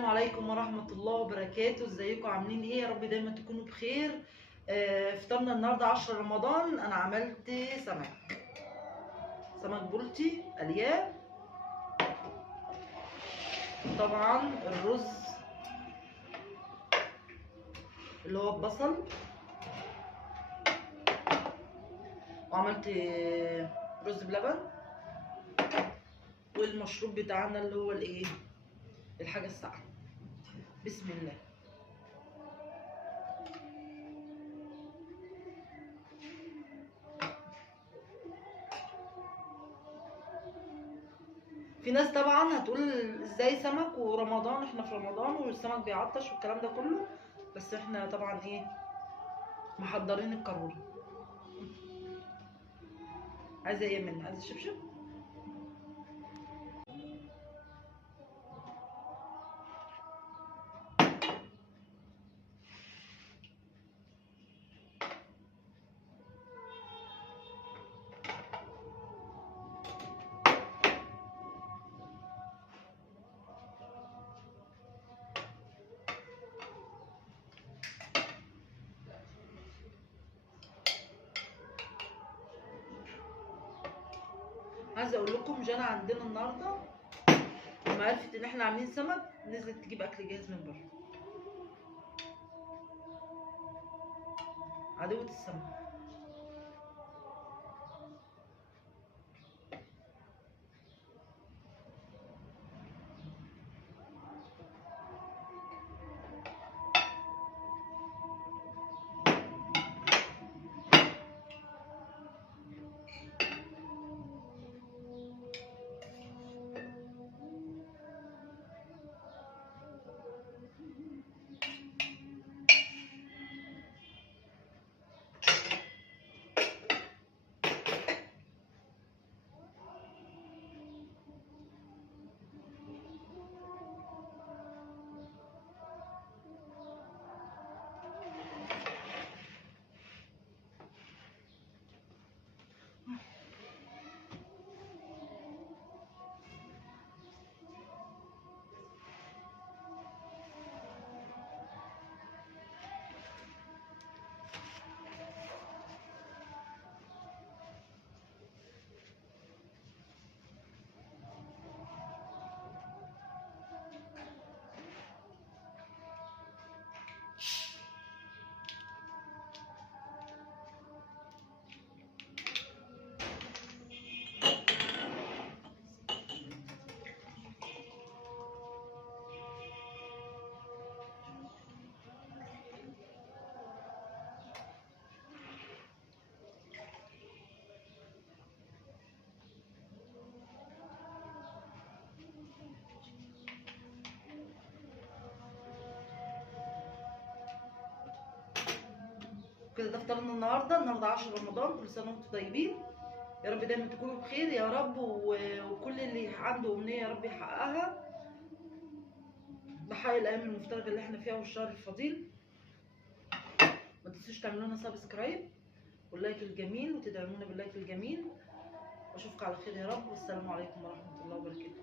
السلام عليكم ورحمة الله وبركاته. ازيكم عاملين ايه؟ يا رب دايما تكونوا بخير. فطرنا النهارده 10 رمضان. انا عملت سمك بلطي الياف. طبعا الرز اللي هو ببصل، وعملت رز بلبن، والمشروب بتاعنا اللي هو الايه، الحاجة الساقعة. بسم الله. في ناس طبعا هتقول ازاي سمك ورمضان، احنا في رمضان والسمك بيعطش والكلام ده كله، بس احنا طبعا ايه، محضرين القارورة. عايزه ايه مني؟ عايزه شبشب. عايزه اقول لكم جانا عندنا النهارده لما عرفت ان احنا عاملين سمك نزلت تجيب اكل جاهز من بره. عدوة السمك. كده ده فطرنا النهارده 10 رمضان. كل سنه وانتم طيبين، يا رب دايما تكونوا بخير يا رب، وكل اللي عنده امنيه يا رب يحققها بحق الايام المفترجه اللي احنا فيها والشهر الفضيل. ما تنسوش تعملوا لنا سبسكرايب واللايك الجميل وتدعمونا باللايك الجميل، واشوفكم على خير يا رب، والسلام عليكم ورحمه الله وبركاته.